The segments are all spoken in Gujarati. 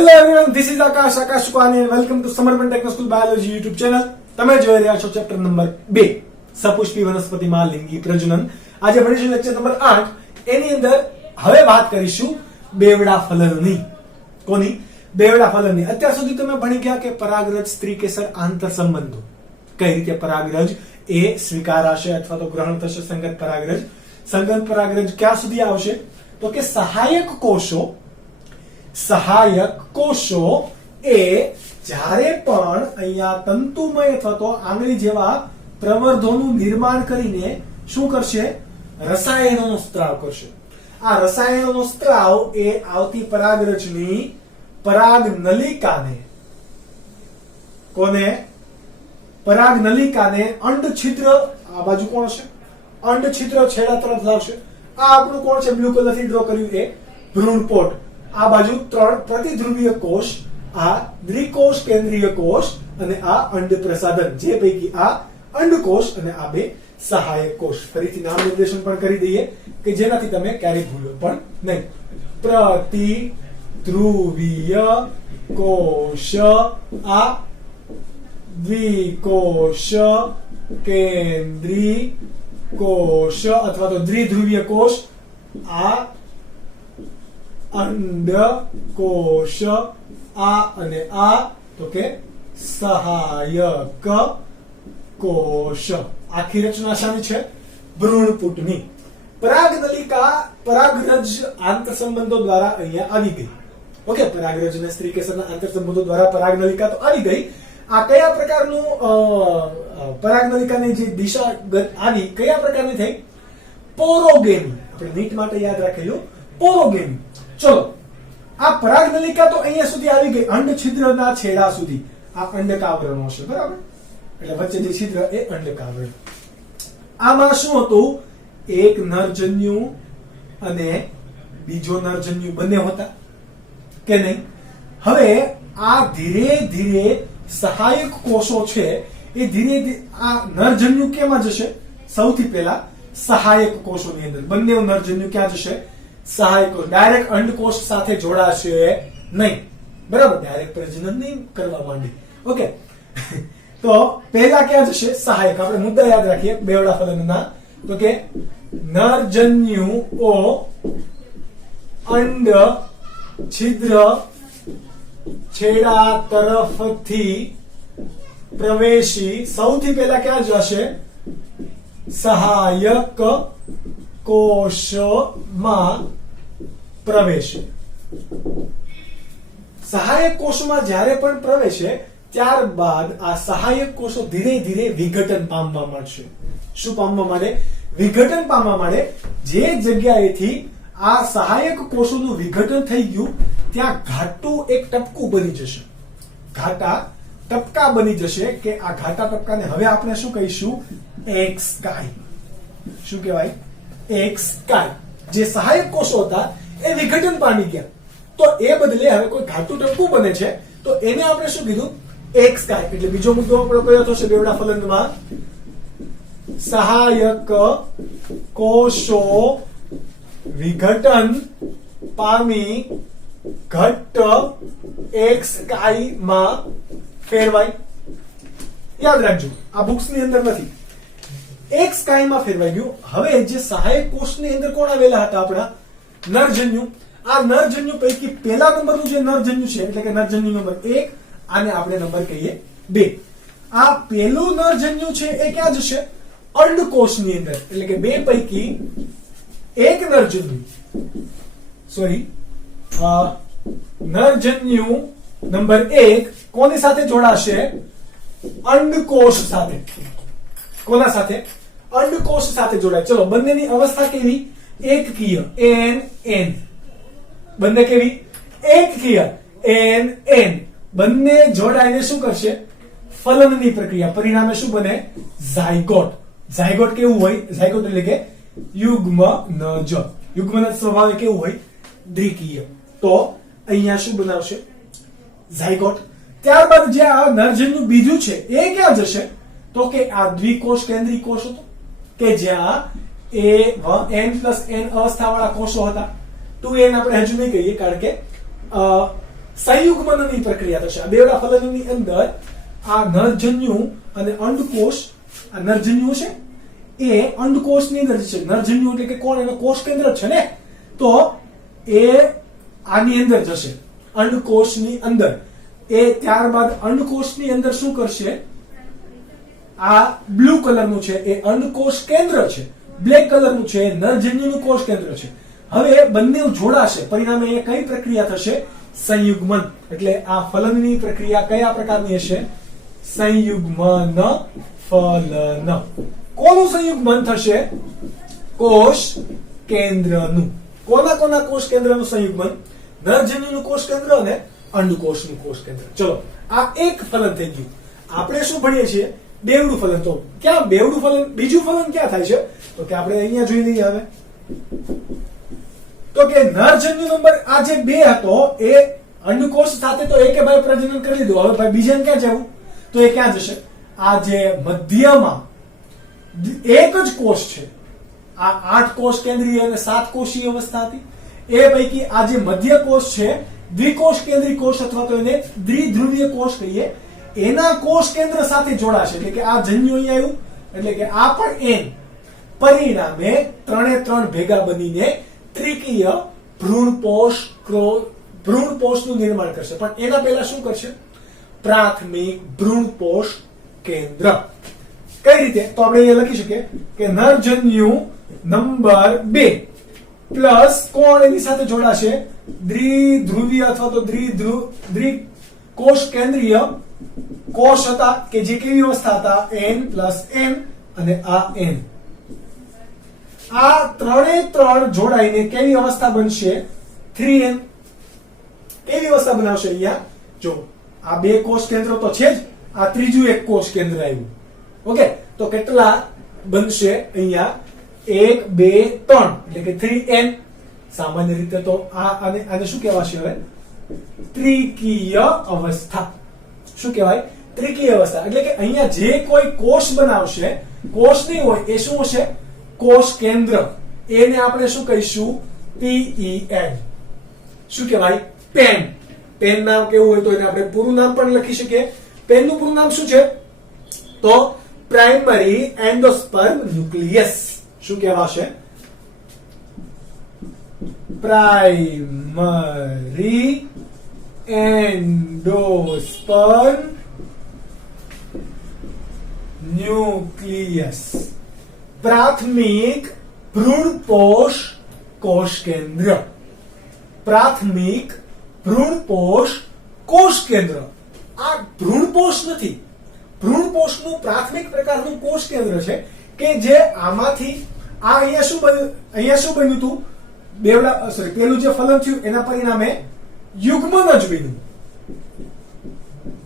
હેલો એવરીવન, ધીસ ઇઝ આકાશ સુકાની એન્ડ વેલકમ ટુ સમર્પણ techno school biology YouTube channel. તમે જોઈ રહ્યા છો ચેપ્ટર નંબર 2 સપુષ્પી વનસ્પતિમાં લિંગી પ્રજનન. આજે ભણીશું લેક્ચર નંબર 8. એની અંદર હવે વાત કરીશું બેવડા ફલનની. કોની? બેવડા ફલનની. અત્યાર સુધી તમે ભણી ગયા કે પરાગરજ સ્ત્રીકેસર આંતર સંબંધો, કઈ રીતે પરાગરજ એ સ્વીકારાશે અથવા તો ગ્રહણ થશે સંગત પરાગરજ. સંગત પરાગરજ ક્યાં સુધી આવશે? તો કે સહાયક કોષો એ જ્યારે પણ અહીંયા તંતુમય અથવા તો આંગળી જેવા પ્રવર્ધોનું નિર્માણ કરીને શું કરશે? રસાયણોનો સ્ત્રાવ કરશે. આ રસાયણોનો સ્ત્રાવ એ આવતી પરાગરજની પરાગનલિકાને અંડ છિદ્ર, આ બાજુ કોણ છે? અંડ છિદ્ર છેડા તરફ લાવશે. આ આપણું કોણ છે? બ્લુ કલરથી ડ્રો કર્યું એ ભ્રૂણપોટ. આ બાજુ 3 પ્રતિધ્રુવીય કોષ, આ દ્વિકોષ કેન્દ્રીય કોષ અને આ અંડ પ્રસાધન, જે પૈકી આ અંડકોષ અને આ બે સહાયક કોષ. ફરીથી નામ નિર્દેશન પણ કરી દઈએ કે જેનાથી તમે ક્યારેય ભૂલો પણ નહીં. પ્રતિધ્રુવીય કોષ, આ દ્વિકોષ કેન્દ્રીય કોષ અથવા તો દ્વિધ્રુવીય કોષ, આ અંડકોષ, આ અને આ તો કે સહાયક કોષ. આખી રચના શાની છે? ભ્રૂણપુટની. પરાગનલિકા પરાગરજ આંતર સંબંધો દ્વારા અહીંયા આવી ગઈ. ઓકે, પરાગરજ અને સ્ત્રીકેસરના આંતર સંબંધો દ્વારા પરાગનલિકા તો આવી ગઈ. આ કયા પ્રકારનું પરાગનલિકાની જે દિશા આવી કયા પ્રકારની થઈ? પોરોગેમી. આપણે નીટ માટે યાદ રાખેલું પોરોગેમી. ચલો, આ પરાગનલિકા તો અહીંયા સુધી આવી ગઈ, અંડ છિદ્રના છેડા સુધી. આ અંડકાવરણો છે, બરાબર? એટલે વચ્ચે જે છિદ્ર એ અંડકાવરણ. આમાં શું હતું? એક નરજન્યુ અને બીજો નરજન્યુ બંને હતા કે નહીં? હવે આ ધીરે ધીરે સહાયક કોષો છે એ ધીરે ધીરે આ નરજન્યુ કેમાં જશે? સૌથી પહેલા સહાયક કોષોની અંદર. બંને નરજન્યુ ક્યાં જશે? સહાયક કોષ. ડાયરેક્ટ અંડકોષ સાથે જોડાશે નહીં, બરાબર? ડાયરેક્ટ પ્રજનન નહીં કરવા માંડી. ઓકે, તો પહેલા ક્યાં જશે? સહાયક. આપણે મુદ્દા યાદ રાખીએ બેવડા ફલનના. તો કે નરજન્યુઓ અંડ છિદ્ર છેડા તરફથી પ્રવેશી સૌથી પહેલા ક્યાં જશે? સહાયક કોષમાં પ્રવેશે. સહાયક કોષમાં જ્યારે પણ પ્રવેશે ત્યારબાદ આ સહાયક કોષો ધીરે ધીરે વિઘટન પામવા માંડશે. શું પામવા માંડે? વિઘટન પામવા માંડે. જે જગ્યાએથી આ સહાયક કોષોનું વિઘટન થઈ ગયું ત્યાં ઘાટું એક ટપકું બની જશે. ઘાટા ટપકા બની જશે કે આ ઘાટા ટપકાને હવે આપણે શું કહીશું? એક્સકાય. શું કહેવાય? એક્સકાય. જે સહાયક કોષો હતા એ વિઘટન પામી ગયા, તો એ બદલે હવે કોઈ ઘાટું ટપકું બને છે, તો એને આપણે શું કીધું? એક્સકાય. એટલે બીજો મુદ્દો આપણો કયો થશે બેવડા ફલનમાં? સહાયક કોષો વિઘટન પામી ઘટ્ટ એક્સકાયમાં ફેરવાય. યાદ રાખજો, આ બુક્સ ની અંદર નથી. એક્સકાયમાં ફેરવાઈ ગયું. હવે જે સહાયક કોષની અંદર કોણ આવેલા હતા? આપણા નરજન્યુ. આ નરજન્યુ પૈકી પહેલા નંબરનું જે નરજન્યુ છે એટલે કે નરજન્યુ નંબર 1, આને આપણે નંબર કહીએ 2. આ પહેલું નરજન્યુ છે એ ક્યાં જશે? અંડકોષની અંદર. એટલે કે બે પૈકી એક નરજન્યુ, સોરી, નરજન્યુ નંબર 1 કોની સાથે જોડાશે? અંડકોષ સાથે. કોના સાથે? અંડકોષ સાથે જોડાય. ચલો, બંનેની અવસ્થા કેવી? એકકીય, NN. બંને કેવી? એકકીય, NN. બંને જોડાઈને શું કરશે? ફલનની પ્રક્રિયા. પરિણામે શું બને? ઝાયગોટ. ઝાયગોટ કેવું હોય? ઝાયગોટ એટલે કે યુગ્મનજ. યુગ્મનજ સ્વભાવે કેવું હોય? દ્વિકીય. તો અહીંયા શું બનાવશે? ઝાયગોટ. ત્યારબાદ જે આ નરજન્યુ બીજું છે એ ક્યાં જશે? તો કે આ દ્વિકોષ કેન્દ્રીય કોષ હતો કે જ્યાં n+n અવસ્થાવાળા કોષો હતા. 2n આપણે હજુ નહીં કહીએ કારણ કે સંયુગ્મનની પ્રક્રિયા થશે. આ બેવડા ફલનની અંદર આ નરજન્યુ અને અંડકોષ, આ નરજન્યુ છે એ અંડકોષની અંદર છે. નરજન્યુ એટલે કે કોણ? એનો કોષ કેન્દ્ર છે ને, તો એ આની અંદર જશે, અંડકોષની અંદર. એ ત્યારબાદ અંડકોષની અંદર શું કરશે? આ બ્લુ કલરનું છે એ અંડકોષ કેન્દ્ર છે, બ્લેક કલરનું છે એ નરજન્યુનું કોષ કેન્દ્ર છે. હવે બંને જોડાશે, પરિણામે એ કઈ પ્રક્રિયા થશે? સંયુગ્મન. એટલે આ ફલનની પ્રક્રિયા કયા પ્રકારની હશે? સંયુગ્મન ફલન. કોનું સંયુગ્મન થશે? કોષ કેન્દ્રનું. કોના કોના કોષ કેન્દ્રનું સંયુગ્મન? નરજન્યુનું કોષ કેન્દ્ર અને અંડકોષનું કોષ કેન્દ્ર. ચલો, આ એક ફલન થઈ ગયું. આપણે શું ભણીએ છીએ? બેવડું ફલન. તો ક્યાં બેવડું ફલન, બીજું ફલન ક્યાં થાય છે? તો કે આપણે અહીંયા જોઈ લઈએ. હવે તો કે નરજન્યુ નંબર આ જે 2 હતો એ અંડકોષ સાથે તો એકે ભાઈ પ્રજનન કરી લીધું. હવે ભાઈ બીજાને ક્યાં જવું? તો એ ક્યાં જશે? આ જે મધ્યમાં એક જ કોષ છે, આ 8 કોષ કેન્દ્રીય અને 7 કોષીય અવસ્થા હતી, એ પૈકી આ જે મધ્ય કોષ છે દ્વિકોષ કેન્દ્રીય કોષ અથવા તો એને દ્વિધ્રુવીય કોષ કહીએ, એના કોષ કેન્દ્ર સાથે જોડાશે. એટલે કે આ જન્યુ અહીંયા આવ્યું એટલે કે આ પણ N. પરિણામે 3 ભેગા બનીને ત્રિકીય ભ્રૂણપોષનું નિર્માણ કરશે. પણ એના પહેલા શું કરશે? પ્રાથમિક ભ્રૂણપોષ કેન્દ્ર. કઈ રીતે? તો આપણે અહીંયા લખી શકીએ કે નરજન્યુ નંબર 2 પ્લસ કોણ એની સાથે જોડાશે? દ્વિધ્રુવીય અથવા તો દ્વિકોષ કેન્દ્રીય કોષ હતા કે જે કેવી અવસ્થા હતા? N પ્લસ N અને આ N. આ 3 જોડાઈને કેવી અવસ્થા બનશે? 3N. કેવી અવસ્થા બનાવશે? અહીંયા જો આ 2 કોષ કેન્દ્રો તો છે જ, આ ત્રીજું એક કોષ કેન્દ્ર આવ્યું. ઓકે, તો કેટલા બનશે અહીંયા? 1 2 3 એટલે કે 3N. સામાન્ય રીતે તો આને શું કહેવાશે? હવે ત્રિકીય અવસ્થા. શું કહેવાય? ત્રિકીય અવસ્થા. એટલે કે અહીંયા જે કોઈ કોષ બનાવશે, કોષ નહીં હોય એ શું હશે? કોષ કેન્દ્ર. એને આપણે શું કહીશું? PEN. શું કહેવાય? પેન. પેન નામ કેવું હોય તો એને આપણે પૂરું નામ પણ લખી શકીએ. પેનનું પૂરું નામ શું છે? તો પ્રાઇમરી એન્ડોસ્પર્મ ન્યુક્લિયસ. શું કહેવાશે? Primary endosperm nucleus. પ્રાથમિક ભ્રૂણપોષ કોષ કેન્દ્ર. પ્રાથમિક ભ્રૂણપોષ કોષ કેન્દ્ર. આ ભ્રૂણપોષ નથી, ભ્રૂણપોષનું પ્રાથમિક પ્રકારનું કોષ કેન્દ્ર છે કે જે આમાંથી આ અહીંયા શું બન્યું હતું? બેવડા સોરી પેલું જે ફલન થયું એના પરિણામે યુગ્મનજ બન્યું.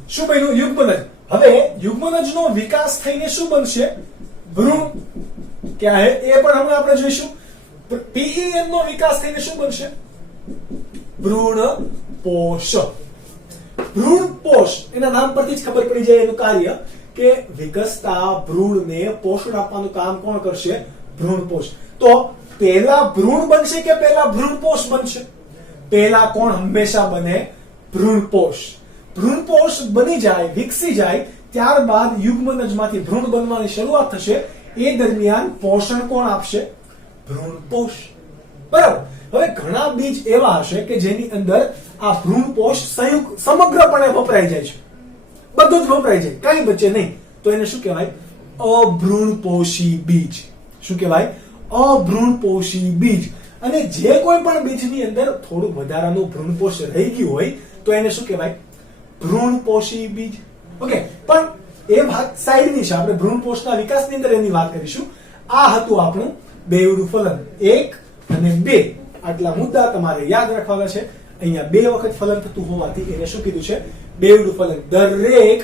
શું બન્યું? યુગ્મનજ. હવે યુગ્મનજનો વિકાસ થઈને શું બનશે? ભ્રૂણ. ક્યાં હે? એ પણ હમણાં આપણે જોઈશું. PEN નો વિકાસ થઈને શું બનશે? ભ્રૂણપોષ. ભ્રૂણપોષ એના નામ પરથી જ ખબર પડી જાય એનું કાર્ય કે વિકસતા ભ્રૂણને પોષણ આપવાનું કામ કોણ કરશે? ભ્રૂણપોષ. તો પહેલા ભ્રૂણ બનશે કે પહેલા ભ્રૂણપોષ બનશે? પહેલા કોણ હંમેશા બને? ભ્રૂણપોષ. ભ્રૂણપોષ બની જાય, વિકસી જાય, ત્યારબાદ યુગ્મનજમાંથી ભ્રૂણ બનવાની શરૂઆત થશે. એ દરમિયાન પોષણ કોણ આપશે? ભ્રૂણપોષ. બરાબર. હવે ઘણા બીજ એવા હશે કે જેની અંદર આ ભ્રૂણપોષ સમગ્રપણે વપરાઈ જાય છે, બધું જ વપરાઈ જાય, કઈ બચે નહીં. તો એને શું કહેવાય? અભ્રૂણપોષી બીજ. શું કહેવાય? અભ્રૂણપોષી બીજ. અને જે કોઈ પણ બીજની અંદર થોડું વધારાનું ભ્રૂણપોષ રહી ગયું હોય તો એને શું કહેવાય? ભ્રૂણપોષી બીજ. ઓકે, પણ એ વાત સાઈડની છે, આપણે ભ્રૂણપોષના વિકાસની અંદર એની વાત કરીશું. આ હતું આપણું બેવડું ફલન 1 અને 2. આટલા મુદ્દા તમારે યાદ રાખવાના છે. અહીંયા 2 વખત ફલન થતું હોવાથી એને શું કીધું છે? બેવડું ફલન. દરેક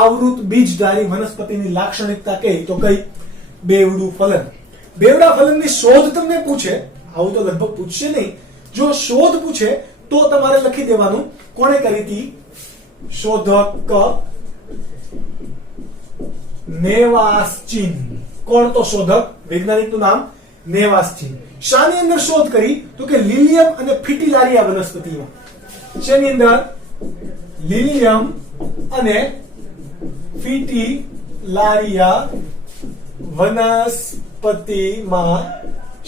આવૃત બીજધારી વનસ્પતિની લાક્ષણિકતા કઈ? તો કઈ? બેવડું ફલન. બેવડા ફલનની શોધ તમને પૂછે, આવું તો લગભગ પૂછશે નહીં. જો શોધ પૂછે તો તમારે લખી દેવાનું કોણે કરી હતી? શોધક નેવાસ્ચિન. કોણ તો શોધક? વૈજ્ઞાનિકનું નામ નેવાસ્ચિન. શાની અંદર શોધ કરી? તો કે લિલિયમ અને ફિટિલારિયા વનસ્પતિમાં. શેની અંદર? લિલિયમ અને ફિટિલારિયા વનસ્પતિમાં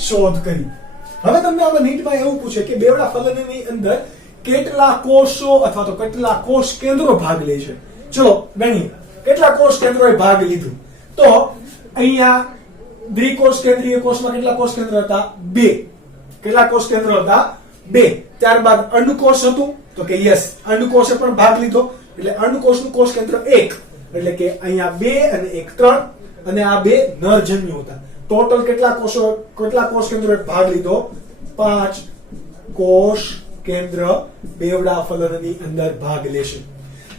શોધ કરી. હવે તમને આમાં નીટમાં એવું પૂછે કે બેવડા ફલનની અંદર કેટલા કોષો અથવા તો કેટલા કોષ કેન્દ્રો ભાગ લે છે. ચલો ગણીએ કેટલા કોષ કેન્દ્રોએ ભાગ લીધું. તો અહીંયા દ્વિકોષ કેન્દ્રીય કોષમાં કેટલા કોષ કેન્દ્ર હતા? 2. કેટલા કોષ કેન્દ્રો હતા? 2. ત્યારબાદ અંડકોષ હતું તો કે યસ અંડકોષે પણ ભાગ લીધો એટલે અંડકોષનું કોષ કેન્દ્ર 1 એટલે કે અહીંયા 2 અને 1 3 અને આ 2 નરજન્યુ હતા. ટોટલ કેટલા કોષ કેન્દ્રોએ ભાગ લીધો? 5 કોષ કેન્દ્ર બેવડા ફલનની અંદર ભાગ લેશે.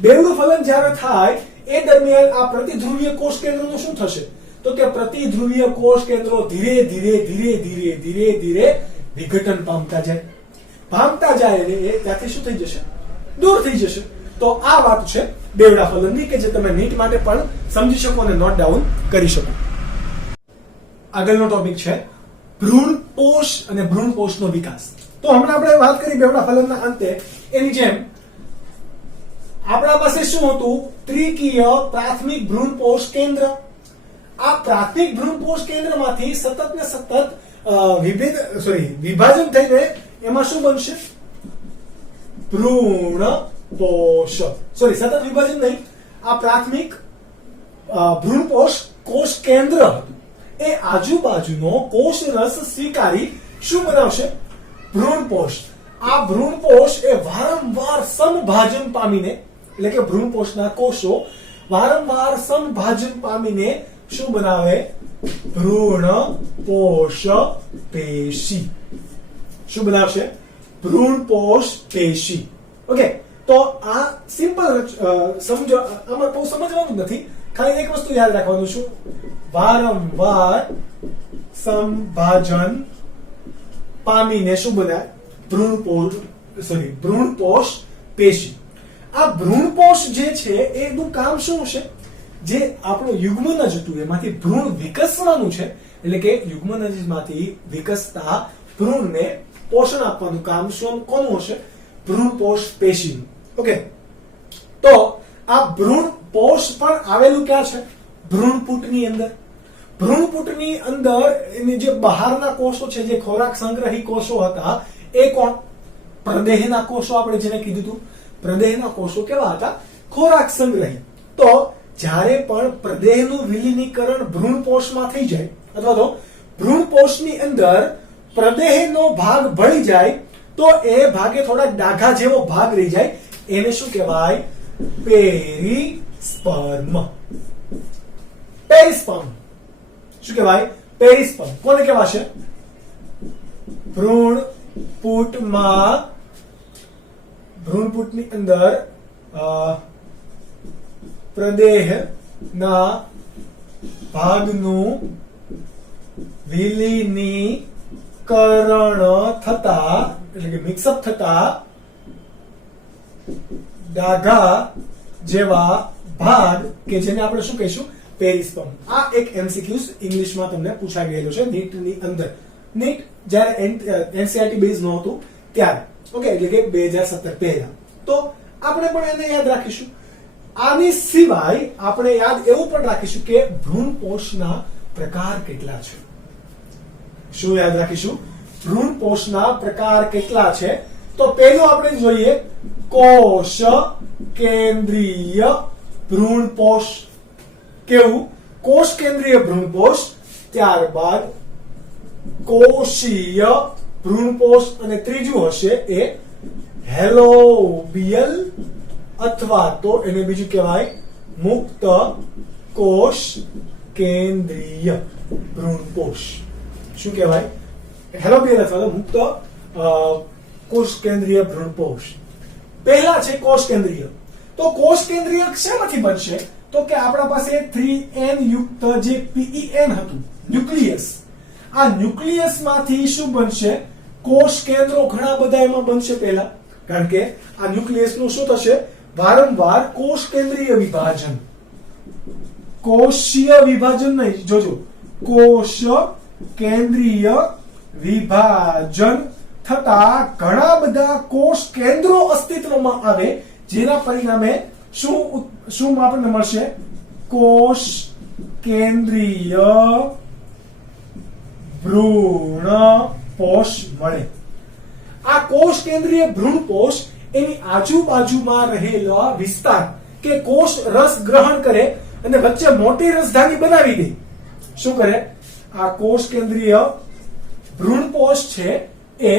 બેવડું ફલન જ્યારે થાય એ દરમિયાન આ પ્રતિધ્રુવીય કોષ કેન્દ્રનું શું થશે? તો કે પ્રતિધ્રુવીય કોષ કેન્દ્રો ધીરે ધીરે વિઘટન પામતા જાય એટલે એ ત્યાંથી શું થઈ જશે? દૂર થઈ જશે. તો આ વાત છે બેવડા ફલનની કે જે તમે નીટ માટે પણ સમજી શકો અને નોટ ડાઉન કરી શકો. આગળનો ટોપિક છે ભ્રૂણપોષ અને ભ્રૂણપોષનો વિકાસ. તો હમણાં આપણે વાત કરી બેવડા ફલનના અંતે એની જેમ આપણા પાસે શું હતું? ત્રિકીય પ્રાથમિક ભ્રૂણપોષ કેન્દ્ર. આ પ્રાથમિક ભ્રૂણપોષ કેન્દ્રમાંથી સતત વિભાજન થઈને એમાં શું બનશે? ભ્રૂણપોષ. સતત વિભાજન નહીં, આ પ્રાથમિક ભ્રૂણપોષ કોષ કેન્દ્ર હતું. એ આજુબાજુનો કોષ રસ સ્વીકારી શું બનાવશે? ભ્રૂણપોષ. આ ભ્રૂણપોષ એ વારંવાર સમભાજન પામીને એટલે કે ભ્રૂણપોષના કોષો વારંવાર સમભાજન પામીને શું બનાવે? ભ્રૂણપોષ પેશી. શું બનાવશે? ભ્રૂણપોષ પેશી. ઓકે, તો આ સિમ્પલ સમજો, આમાં બહુ સમજવાનું નથી, ખાલી એક વસ્તુ યાદ રાખવાનું છું, વારંવાર સમભાજન પામીને શું બનાવે? ભ્રૂણપોષ પેશી. આ ભ્રૂણપોષ જે છે એનું કામ શું છે? જે આપણું યુગ્મનજ હતું એમાંથી ભ્રૂણ વિકસવાનું છે એટલે કે યુગ્મનજમાંથી વિકસતા ભ્રૂણને પોષણ આપવાનું કામ શું કોનું હશે? ભ્રૂણપોષ પેશીનું. ઓકે, તો આ ભ્રૂણપોષ પણ આવેલું ક્યાં છે? ભ્રૂણપૂટની અંદર. ભ્રૂણપૂટની અંદર એની જે બહારના કોષો છે, જે ખોરાક સંગ્રહી કોષો હતા, એ કોણ? પ્રદેહના કોષો. આપણે જેને કીધું હતું પ્રદેહના કોષો કેવા હતા? ખોરાક સંગ્રહી. તો જ્યારે પણ પ્રદેહનું વિલીનીકરણ ભ્રૂણપોષમાં થઈ જાય અથવા તો ભ્રૂણપોષની અંદર પ્રદેહનો ભાગ ભળી જાય તો એ ભાગે થોડા ડાઘા જેવો ભાગ રહી જાય, એને શું કહેવાય? પેરિસ્પર્મ. પેરિસ્પર્મ શું કહેવાય? પેરિસ્પર્મ. કોને કહેવાશે? ભ્રૂણપૂટની અંદર પ્રદેહના ભાગનું વિલીનીકરણ થતા એટલે કે મિક્સઅપ થતા ડાઘા જેવા ભાગ કે જેને આપણે શું કહીશું? પેરિસ્પર્મ. આ એક એમસીક્યુઝ ઇંગ્લિશમાં તમને પૂછાઈ ગયેલો છે નીટની અંદર. નીટ જ્યારે એનસીઆરટી બેઝ નહોતું ત્યારે. ઓકે, એટલે કે 2017 પહેલા. તો આપણે પણ એને યાદ રાખીશું. આની સિવાય આપણે યાદ એવું પણ રાખીશું કે ભ્રૂણપોષના પ્રકાર કેટલા છે. શું યાદ રાખીશું? ભ્રૂણપોષના પ્રકાર કેટલા છે? તો પહેલું આપણે જોઈએ કોષ કેન્દ્રીય ભ્રૂણપોષ. કેવું? કોષ કેન્દ્રીય ભ્રૂણપોષ. ત્યારબાદ કોષીય ભ્રૂણપોષ અને ત્રીજું હશે એ હેલોબિયલ અથવા તો એને બીજું કહેવાય મુક્ત કોષ કેન્દ્રીય ભ્રૂણપોષ. શું કહેવાય? હેલોબિયલ અથવા તો મુક્ત કોષ કેન્દ્રીય ભ્રૂણપોષ. પહેલા છે કોષ કેન્દ્રીય. તો કોષ કેન્દ્રીય શેમાંથી બનશે? તો કે આપણા પાસે 3n યુક્ત જે PEN હતું ન્યુક્લિયસ. આ ન્યુક્લિયસ માંથી શું બનશે? કોષ કેન્દ્રો ઘણા બધા એમાં બનશે પહેલા, કારણ કે આ ન્યુક્લિયસ નું શું થશે? વારંવાર કોષ કેન્દ્રીય વિભાજન, કોષીય વિભાજન નહીં, જોજો, કોષ કેન્દ્રીય વિભાજન થતા ઘણા બધા કોષ કેન્દ્રો અસ્તિત્વમાં આવે જેના પરિણામે શું આપણને મળશે? કોષ કેન્દ્રીય ભ્રૂણપોષ મળે. આ કોષ કેન્દ્રીય ભ્રૂણપોષ એની આજુબાજુમાં રહેલો વિસ્તાર કે કોષ રસ ગ્રહણ કરે અને વચ્ચે મોટી રસધાની બનાવી દે. શું કરે? આ કોષ કેન્દ્રીય ભ્રૂણપોષ છે એ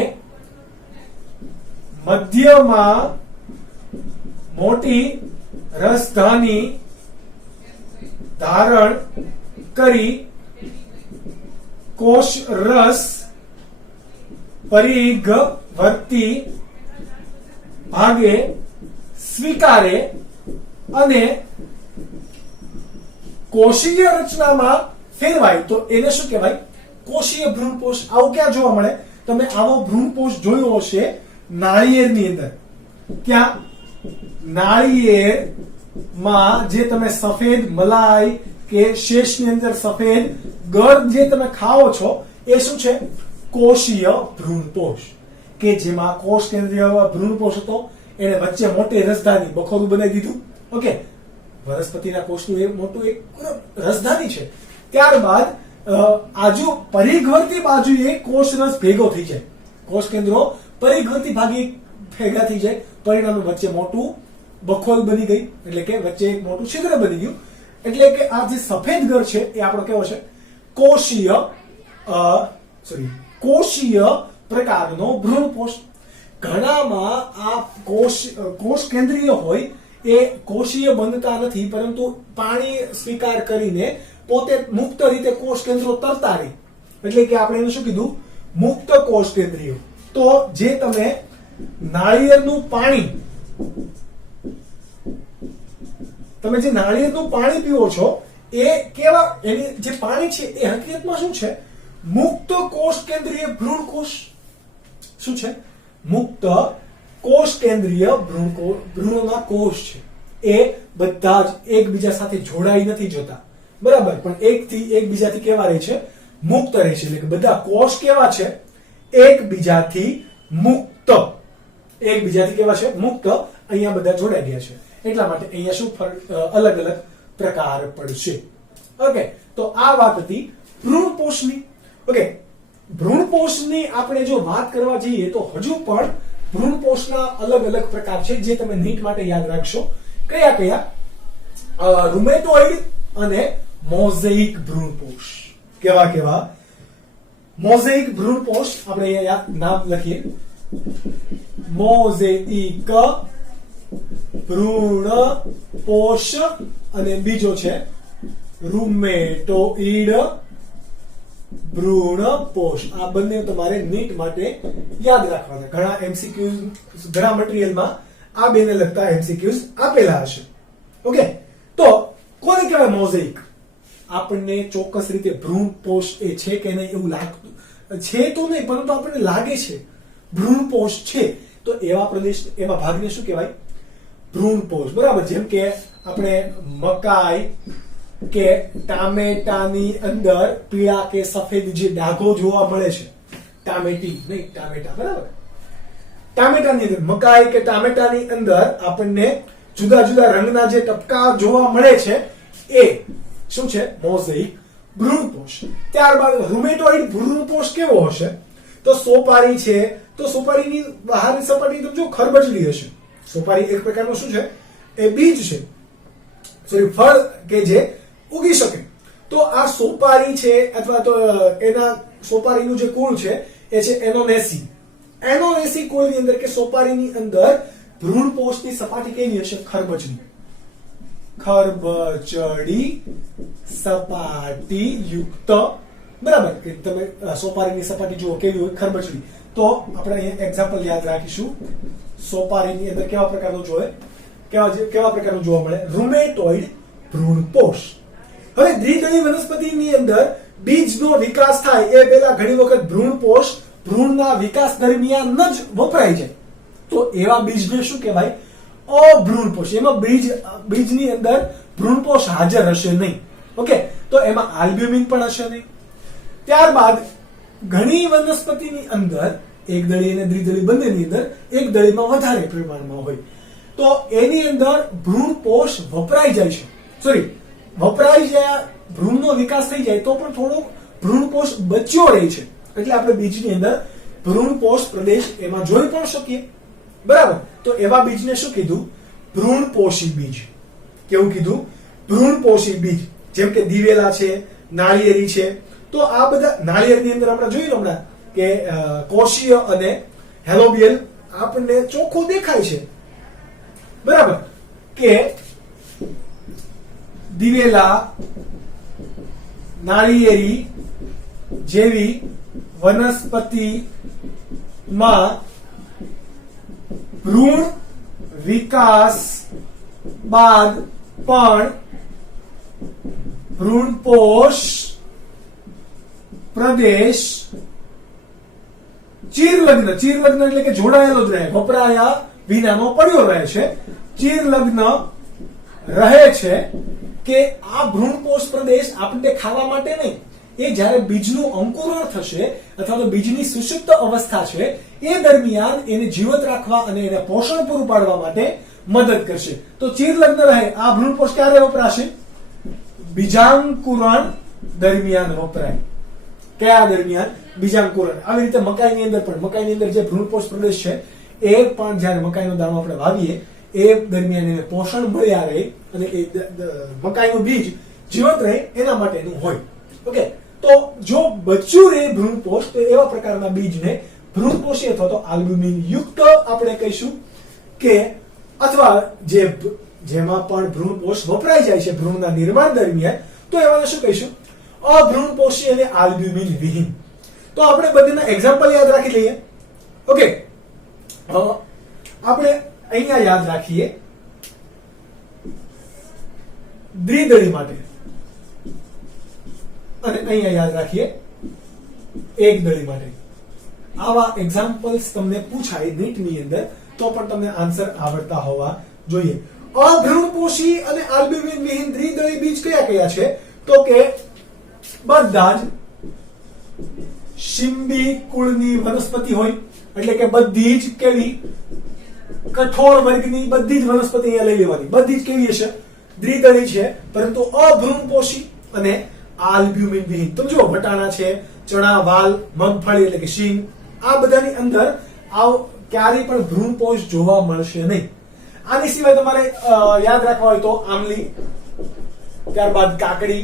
મધ્યમાં મોટી રસધાની ધારણ કરી કોષ રસ પરિઘવર્તી ભાગે સ્વીકારે અને કોષીય રચનામાં ફેરવાય. તો એને શું કહેવાય? કોષીય ભ્રૂણપોષ. આવું ક્યાં જોવા મળે? તમે આવો ભ્રૂણપોષ જોયો હશે નાળિયેરની અંદર. ક્યાં? નાળિયેરમાં જે તમે સફેદ મલાઈ કે શેષની અંદર સફેદ ગળ જે તમે ખાઓ છો એ શું છે? કોષીય ભ્રૂણપોષ. કે જેમાં કોષ કેન્દ્રીય ભ્રૂણપોષ હતો, એને વચ્ચે મોટી રસધાની બખોરું બનાવી દીધું. ઓકે, વનસ્પતિના કોષનું એક મોટું એક રસધાની છે. ત્યારબાદ પરિઘવર્તી બાજુએ કોષ રસ ભેગો થઈ જાય. કોષ કેન્દ્રો પરિઘવર્તી ભાગે ભેગા થઈ જાય, પરિણામે વચ્ચે મોટું બખોલ બની ગઈ, એટલે કે વચ્ચે એક મોટું છિદ્ર બની ગયું. એટલે કે આ જે સફેદ ગળ છે એ આપણો કેવો છે? કોષીય પ્રકારનો ભ્રૂણપોષ. ઘણામાં આ કોષ કેન્દ્રીય હોય એ કોષીય બનતા નથી, પરંતુ પાણી સ્વીકાર કરીને પોતે મુક્ત રીતે કોષ કેન્દ્રો તરતા રહે. એટલે કે આપણે એને શું કીધું? મુક્ત કોષ કેન્દ્રીય. તો જે તમે નાળિયેરનું પાણી પીવો છો એ કેવા? એની જે પાણી છે એ હકીકતમાં શું છે? મુક્ત કોષ કેન્દ્રીય ભ્રૂણકોષ. શું છે? મુક્ત કોષ કેન્દ્રીય ભ્રૂણના કોષ છે. એ બધા જ એકબીજા સાથે જોડાઈ નથી જતા, બરાબર, પણ એકબીજાથી કેવા રહે છે? મુક્ત રહે છે. એટલે કે બધા કોષ કેવા છે? એકબીજાથી મુક્ત. એકબીજાથી કેવા છે? મુક્ત. અહીંયા બધા જોડાઈ ગયા છે. એટલા માટે અહીંયા શું અલગ અલગ પ્રકાર પડશે. ઓકે, તો આ વાત હતી ભ્રૂણપોષની. ઓકે, ભ્રૂણપોષની આપણે જો વાત કરવા જઈએ તો હજુ પણ ભ્રૂણપોષના અલગ અલગ પ્રકાર છે જે તમે નીટ માટે યાદ રાખશો. કયા કયા? રૂમેટોઇડ અને મોઝેઇક ભ્રૂણપોષ. કેવા? મોઝેઇક ભ્રૂણપોષ આપણે અહીંયા નામ લખીએ. મોઝેઇક ભ્રૂણપોષ અને બીજો છે રૂમેટોઇડ ભ્રૂણપોષ. આ બંને તમારે નીટ માટે યાદ રાખવાના. ઘણા એમસીક્યુઝ, ઘણા મટીરીયલમાં આ બેને લગતા એમસીક્યુઝ આપેલા હશે. ઓકે, તો કોને કહેવાય મોઝેઇક? આપણને ચોક્કસ રીતે ભ્રૂણપોષ એ છે કે નહીં એવું લાગતું છે તો નહીં, પરંતુ આપણને લાગે છે ભ્રૂણપોષ છે. તો એવા ભાગને શું કહેવાય? ભ્રૂણપોષ. બરાબર. જેમ કે આપણે મકાઈ કે ટામેટાની અંદર પીળા કે સફેદ જે ડાઘો જોવા મળે છે, ટામેટા, બરાબર. ટામેટાની અંદર, મકાઈ કે ટામેટાની અંદર આપણને જુદા જુદા રંગના જે ટપકા જોવા મળે છે એ શું છે? મોઝેઇક ભ્રૂણપોષ. ત્યારબાદ રૂમેટોઇડ ભ્રૂણપોષ કેવો હશે? તો સોપારી છે, તો સોપારીની બહારની સપાટી જો ખરબચડી હશે. સોપારી એક પ્રકારનું શું છે? એ બીજ છે, ફળ કે જે ઉગી શકે. તો આ સોપારી છે, અથવા તો એના સોપારીનું જે કુળ છે એ છે એનોનેસી. એનોનેસી કુળની અંદર કે સોપારીની અંદર ભ્રૂણપોષની સપાટી કેવી હશે? ખરબચડી સપાટી યુક્ત. બરાબર. કે તમે સોપારીની સપાટી જુઓ કેવી હોય? ખરબચડી. તો આપણે અહીંયા એક્ઝામ્પલ યાદ રાખીશું. સોપારીની અંદર કેવા પ્રકારનું જોવા મળે? રૂમેટોઇડ ભ્રૂણપોષ. હવે દ્વિદળી વનસ્પતિની અંદર બીજનો વિકાસ થાય એ પહેલા ઘણી વખત ભ્રૂણપોષ ભ્રૂણના વિકાસ દરમિયાન જ વપરાય જાય. તો એવા બીજને શું કહેવાય? અભ્રૂણપોષ. એમાં બીજની અંદર ભ્રૂણપોષ હાજર હશે નહીં. ઓકે, તો એમાં આલ્બ્યુમિન પણ હશે નહીં. ત્યારબાદ ઘણી વનસ્પતિની અંદર એકદળી અને દ્વિદળી બંનેની અંદર એકદળીમાં વધારે પ્રમાણમાં હોય. તો એની અંદર ભ્રૂણપોષ વપરાઈ જાય છે, સોરી વપરાઈ જાય, ભ્રૂણનો વિકાસ થઈ જાય તો પણ થોડો ભ્રૂણપોષ બચ્યો રહે છે, એટલે આપણે બીજની અંદર ભ્રૂણપોષ પ્રદેશ એમાં જોઈ પણ શકીએ, બરાબર. તો એવા બીજને શું કીધું? ભ્રૂણપોષી બીજ. કેવું કીધું? ભ્રૂણપોષી બીજ. જેમ કે દિવેલા છે, નાળિયેરી છે. તો આ બધા નાળિયેરની અંદર આપણે જોયું હમણાં કે કોષીય અને હેલોબિયલ આપણને ચોખ્ખું દેખાય છે, બરાબર. કે દિવેલા, નાળિયેરી જેવી વનસ્પતિમાં ભ્રૂણ વિકાસ બાદ પણ ભ્રૂણપોષ પ્રદેશ ચીરલગ્ન એટલે કે જોડાયેલો જ રહે, વપરાયા વિનાનો પડ્યો રહે છે, ચીરલગ્ન રહે છે. કે આ ભ્રૂણપોષ પ્રદેશ આપણને ખાવા માટે નહીં, એ જ્યારે બીજનું અંકુરણ થશે અથવા તો બીજની સુષુપ્ત અવસ્થા છે એ દરમિયાન એને જીવત રાખવા અને એને પોષણ પૂરું પાડવા માટે મદદ કરશે. તો ચીરલગ્ન રહે. આ ભ્રૂણપોષ ક્યારે વપરાશે? બીજાંકુરણ દરમિયાન વપરાય. કયા દરમિયાન? બીજાંકુરણ. આવી રીતે મકાઈની અંદર પણ, મકાઈની અંદર જે ભ્રૂણપોષ પ્રદેશ છે એ પણ જ્યારે મકાઈનો દાણો આપણે વાવીએ એ દરમિયાન એને પોષણ મળ્યા રહે અને એ મકાઈનું બીજ જીવંત રહે એના માટેનું હોય. ઓકે, તો જો બચ્યું રહે ભ્રૂણપોષ તો એવા પ્રકારના બીજને ભ્રૂણપોષી અથવા તો આલ્બ્યુમિન યુક્ત આપણે કહીશું. કે અથવા જેમાં પણ ભ્રૂણપોષ વપરાઈ જાય છે ભ્રૂણના નિર્માણ દરમિયાન, તો એવાને શું કહીશું? અભ્રૂણપોષી અને આલ્બ્યુમિન વિહીન. તો આપણે બંનેના એક્ઝામ્પલ યાદ રાખી લઈએ. ઓકે, આપણે અહીંયા યાદ રાખીએ દ્વિદળી માટે અને અહીંયા યાદ રાખીએ એકદળી માટે. આવા એક્ઝામ્પલ્સ તમને પૂછાય નીટની અંદર તો પણ તમને આન્સર આવડતા હોવા જોઈએ. અભ્રૂણપોષી અને આલ્બ્યુમિન વિહીન દ્વિદળી બીજ કયા કયા છે? તો કે બધા જ શિંબી કુળની વનસ્પતિ હોય, એટલે કે બધી જ કેવી? કઠોળ વર્ગની બધી જ વનસ્પતિ અહીંયા લઈ લેવાની. બધી જ કેવી હશે? દ્વિદળી છે, પરંતુ અભ્રૂણપોષી અને આલ્બ્યુમિન વિહીન. તો જો વટાણા છે, ચણા, વાલ, મગફળી એટલે કે શીંગ, આ બધાની અંદર ક્યારેય પણ ભ્રૂણપોષ જોવા મળશે નહીં. આની સિવાય તમારે યાદ રાખવા હોય તો આમલી, ત્યારબાદ કાકડી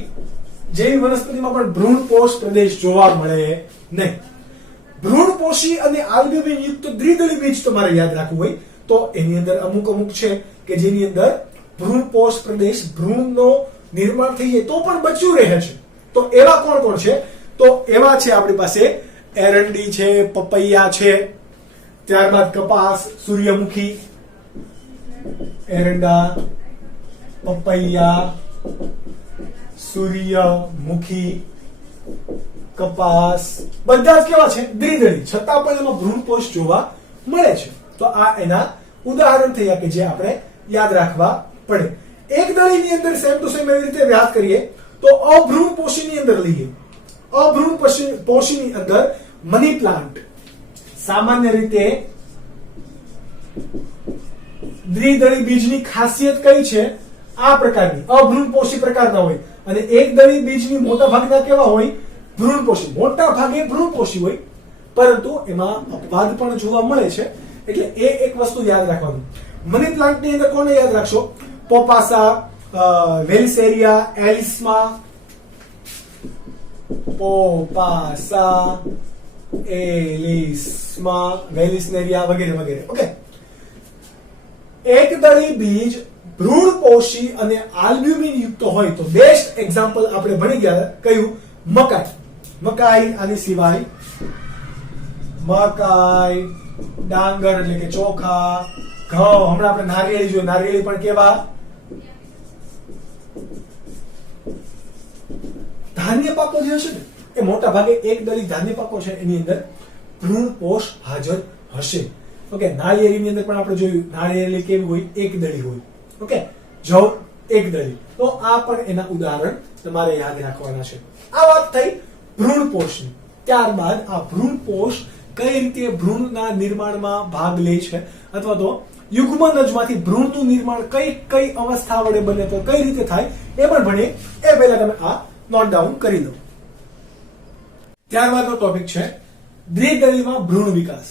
જેવી વનસ્પતિમાં પણ ભ્રૂણપોષ પ્રદેશ જોવા મળે નહીં. ભ્રૂણપોષી અને આલ્બ્યુમિન યુક્ત દ્વિદળી બીજ તમારે યાદ રાખવું હોય તો એની અંદર અમુક છે કે જેની અંદર ભ્રૂણપોષ પ્રદેશ ભ્રૂણનો નિર્માણ થઈ જાય તો પણ બચ્યું રહે છે. તો એવા કોણ કોણ છે? તો એવા છે આપણી પાસે એરંડી છે, પપૈયા છે, ત્યારબાદ કપાસ, સૂર્યમુખી, એરંડા, પપૈયા, સૂર્યમુખી, કપાસ, બધા જ કેવા છે? દ્વિદળી, છતાં પણ એમાં ભ્રૂણપોષ જોવા મળે છે. તો આ એના ઉદાહરણ થયા કે જે આપણે યાદ રાખવા પડે. એકદળીની અંદર સેમ ટુ સેમ એવી રીતે વાત કરીએ તો અભ્રૂણપોષીની અંદર લઈએ. અભ્રૂણપોષીની અંદર મની પ્લાન્ટ સામાન્ય રીતે દ્વિદળી બીજની ખાસિયત કઈ છે? આ પ્રકારની અભ્રૂણપોષી પ્રકારના હોય અને એકદળી બીજની મોટા ભાગના કેવા હોય? ભ્રૂણપોષી. મોટા ભાગે ભ્રૂણપોષી હોય, પરંતુ એમાં અપવાદ પણ જોવા મળે છે. એટલે એ એક વસ્તુ યાદ રાખવાનું. મની પ્લાન્ટ ની અંદર કોને યાદ રાખશો? પોપાસા, વેલિસેરિયા, એલિસ્મા, પોપાસા, એલિસ્મા, વેલિસનેરિયા વગેરે વગેરે. ઓકે, એકદળી બીજ ભ્રૂણપોષી અને આલ્બ્યુમિન યુક્ત હોય તો બેસ્ટ એક્ઝામ્પલ આપણે ભણી ગયા. કયું? મકાઈ. મકાઈ આની સિવાય મકાઈ, ડાંગર એટલે કે ચોખા, ઘઉં. હમણાં આપણે નારિયેળી જોઈએ. નારિયેળી પણ કેવા? ધાન્ય પાકો જે હશે ને એ મોટા ભાગે એકદળી ધાન્ય પાકો છે એની અંદર ભ્રૂણપોષ હાજર હશે. ઓકે, નાળિયેરીની અંદર પણ આપણે જોયું નાળિયેરી કેવી હોય? એકદળી હોય. ઓકે, જવ એકદળી. તો આ પણ એના ઉદાહરણ તમારે યાદ રાખવાના છે. આ વાત થઈ ભ્રૂણપોષની. ત્યારબાદ આ ભ્રૂણપોષ કઈ રીતે ભ્રૂણના નિર્માણમાં ભાગ લે છે અથવા તો યુગ્મનજમાંથી ભ્રૂણનું નિર્માણ કઈ કઈ અવસ્થા વડે બને તો કઈ રીતે થાય એ પણ ભણીએ. એ પહેલા તમે આ નોટ ડાઉન કરી લો. ત્યારબાદનો ટોપિક છે દ્વિદળીમાં ભ્રૂણ વિકાસ.